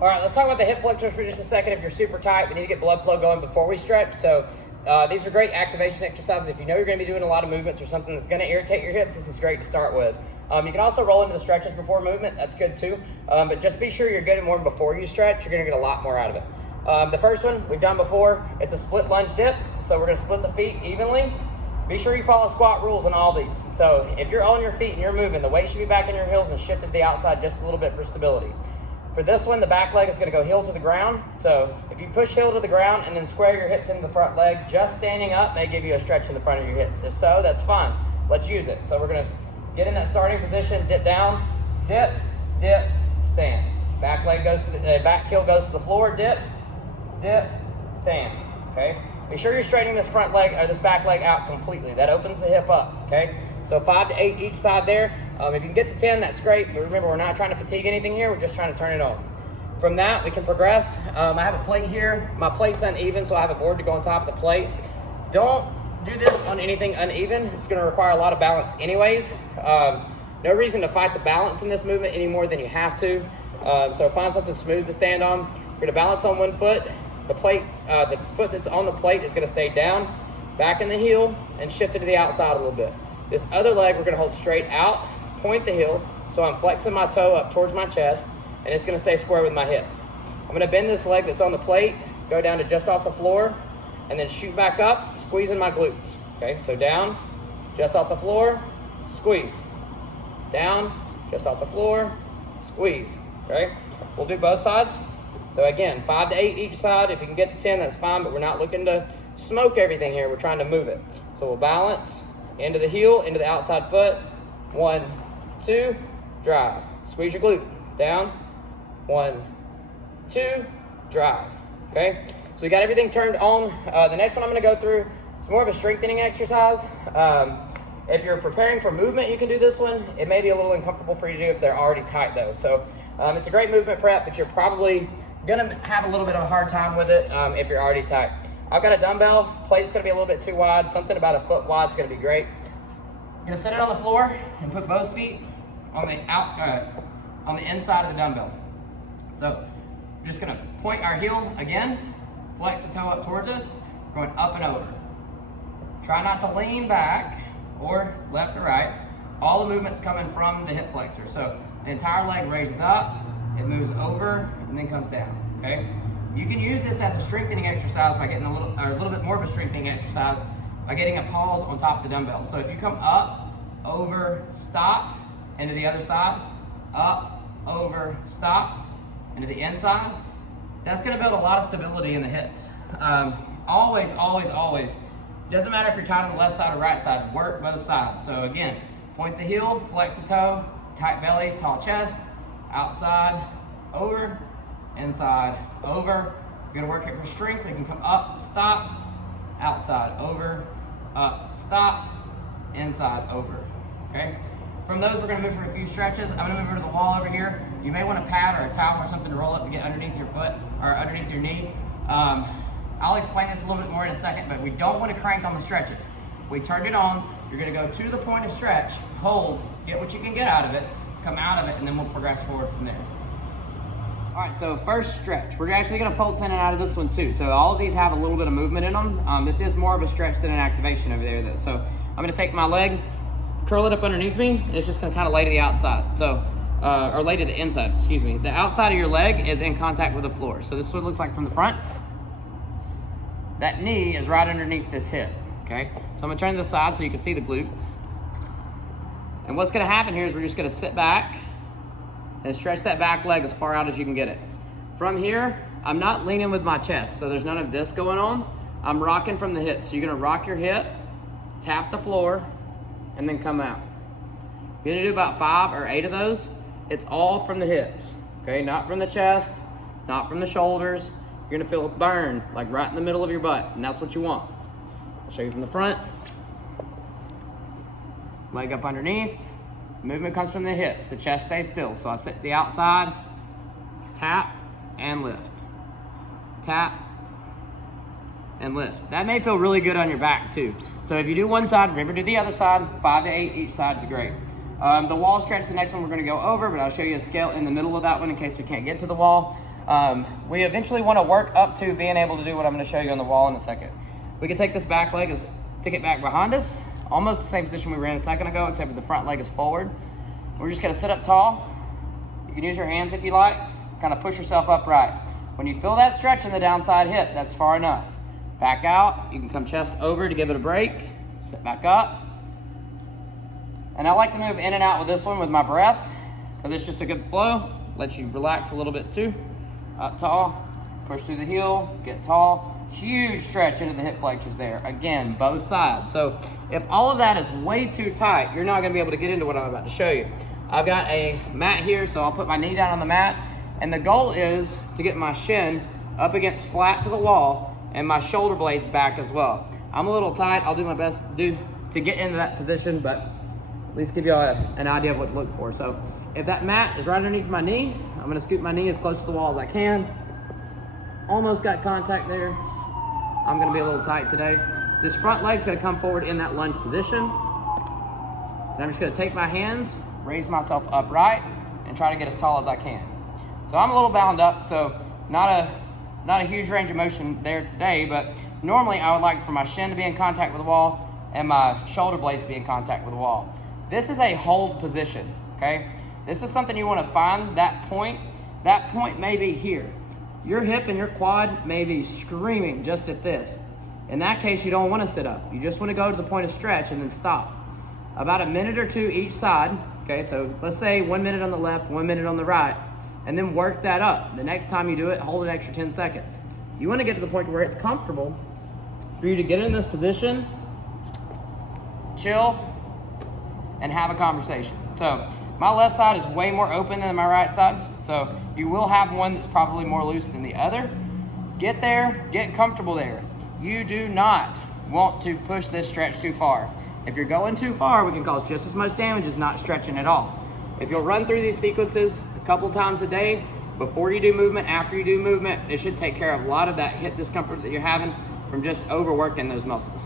All right, let's talk about the hip flexors for just a second. If you're super tight, we need to get blood flow going before we stretch. So these are great activation exercises. If you know you're going to be doing a lot of movements or something that's going to irritate your hips, this is great to start with. You can also roll into the stretches before movement. That's good too. But just be sure you're good and warm before you stretch. You're going to get a lot more out of it. The first one we've done before, it's a split lunge dip. So we're going to split the feet evenly. Be sure you follow squat rules on all these. So if you're on your feet and you're moving, the weight should be back in your heels and shifted to the outside just a little bit for stability. For this one, the back leg is going to go heel to the ground. So if you push heel to the ground and then square your hips into the front leg, just standing up may give you a stretch in the front of your hips. If so, that's fine. Let's use it. So we're going to get in that starting position, dip down, dip, dip, stand. Back leg goes to the back heel goes to the floor, dip, dip, stand. Okay. Be sure you're straightening this front leg or this back leg out completely. That opens the hip up. Okay. So 5 to 8 each side there. If you can get to 10, that's great. But remember, we're not trying to fatigue anything here. We're just trying to turn it on. From that, we can progress. I have a plate here. My plate's uneven, so I have a board to go on top of the plate. Don't do this on anything uneven. It's going to require a lot of balance anyways. No reason to fight the balance in this movement any more than you have to. So find something smooth to stand on. You're going to balance on one foot. The plate, the foot that's on the plate is going to stay down, back in the heel, and shift it to the outside a little bit. This other leg we're going to hold straight out, point the heel, so I'm flexing my toe up towards my chest, and it's going to stay square with my hips. I'm going to bend this leg that's on the plate, go down to just off the floor, and then shoot back up, squeezing my glutes. Okay, so down, just off the floor, squeeze. Down, just off the floor, squeeze. Okay, we'll do both sides. So again, 5 to 8 each side. If you can get to 10, that's fine, but we're not looking to smoke everything here. We're trying to move it. So we'll balance into the heel, into the outside foot. 1, 2, drive. Squeeze your glute. Down. 1, 2, drive. Okay? So we got everything turned on. The next one I'm going to go through is more of a strengthening exercise. If you're preparing for movement, you can do this one. It may be a little uncomfortable for you to do if they're already tight though. So it's a great movement prep, but you're probably gonna have a little bit of a hard time with it if you're already tight. I've got a dumbbell. Plate's gonna be a little bit too wide. Something about a foot wide is gonna be great. You're gonna set it on the floor and put both feet on the inside of the dumbbell. So we're just gonna point our heel again, flex the toe up towards us, going up and over. Try not to lean back or left or right. All the movement's coming from the hip flexor. So the entire leg raises up, it moves over, and then comes down, okay? You can use this as a strengthening exercise by getting a little bit more of a strengthening exercise by getting a pause on top of the dumbbell. So if you come up, over, stop, into the other side, up, over, stop, into the inside, that's gonna build a lot of stability in the hips. Always, always, always, doesn't matter if you're tight on the left side or right side, work both sides. So again, point the heel, flex the toe, tight belly, tall chest, outside, over, inside, over. If you're gonna work it for strength, we can come up, stop, outside, over, up, stop, inside, over, okay? From those, we're gonna move for a few stretches. I'm gonna move over to the wall over here. You may want a pad or a towel or something to roll up to get underneath your foot or underneath your knee. I'll explain this a little bit more in a second, but we don't wanna crank on the stretches. We turned it on, you're gonna go to the point of stretch, hold, get what you can get out of it, come out of it, and then we'll progress forward from there. All right, so first stretch. We're actually gonna pulse in and out of this one too. So all of these have a little bit of movement in them. This is more of a stretch than an activation over there though. So I'm gonna take my leg, curl it up underneath me, and it's just gonna kind of lay to the outside. So, or lay to the inside, excuse me. The outside of your leg is in contact with the floor. So this is what it looks like from the front. That knee is right underneath this hip, okay? So I'm gonna turn to the side so you can see the glute. And what's gonna happen here is we're just gonna sit back and stretch that back leg as far out as you can get it. From here, I'm not leaning with my chest, so there's none of this going on. I'm rocking from the hip. So you're gonna rock your hip, tap the floor, and then come out. You're gonna do about 5 or 8 of those. It's all from the hips, okay? Not from the chest, not from the shoulders. You're gonna feel it burn, like right in the middle of your butt, and that's what you want. I'll show you from the front. Leg up underneath. Movement comes from the hips. The chest stays still. So I sit to the outside, tap, and lift. Tap, and lift. That may feel really good on your back too. So if you do one side, remember to do the other side. 5 to 8 each side is great. The wall stretch is the next one we're gonna go over, but I'll show you a scale in the middle of that one in case we can't get to the wall. We eventually want to work up to being able to do what I'm going to show you on the wall in a second. We can take this back leg and stick it back behind us, almost the same position we were in a second ago, except for the front leg is forward. We're just going to sit up tall. You can use your hands if you like, kind of push yourself upright. When you feel that stretch in the downside hip, that's far enough. Back out, you can come chest over to give it a break, sit back up. And I like to move in and out with this one with my breath, because it's just a good flow. Lets you relax a little bit too. Up tall, push through the heel, get tall. Huge stretch into the hip flexors there. Again, both sides. So if all of that is way too tight, you're not gonna be able to get into what I'm about to show you. I've got a mat here, so I'll put my knee down on the mat, and the goal is to get my shin up against flat to the wall and my shoulder blades back as well. I'm a little tight. I'll do my best to get into that position, but at least give you an idea of what to look for. So if that mat is right underneath my knee, I'm gonna scoot my knee as close to the wall as I can. Almost got contact there. I'm gonna be a little tight today. This front leg's gonna come forward in that lunge position. And I'm just gonna take my hands, raise myself upright, and try to get as tall as I can. So I'm a little bound up, so not a huge range of motion there today, but normally I would like for my shin to be in contact with the wall and my shoulder blades to be in contact with the wall. This is a hold position, okay? This is something you wanna find that point. That point may be here. Your hip and your quad may be screaming just at this. In that case, you don't wanna sit up. You just wanna go to the point of stretch and then stop. About a minute or two each side, okay? So let's say 1 minute on the left, 1 minute on the right, and then work that up. The next time you do it, hold an extra 10 seconds. You wanna get to the point where it's comfortable for you to get in this position, chill, and have a conversation. So my left side is way more open than my right side, so you will have one that's probably more loose than the other. Get there, get comfortable there. You do not want to push this stretch too far. If you're going too far, we can cause just as much damage as not stretching at all. If you'll run through these sequences a couple times a day, before you do movement, after you do movement, it should take care of a lot of that hip discomfort that you're having from just overworking those muscles.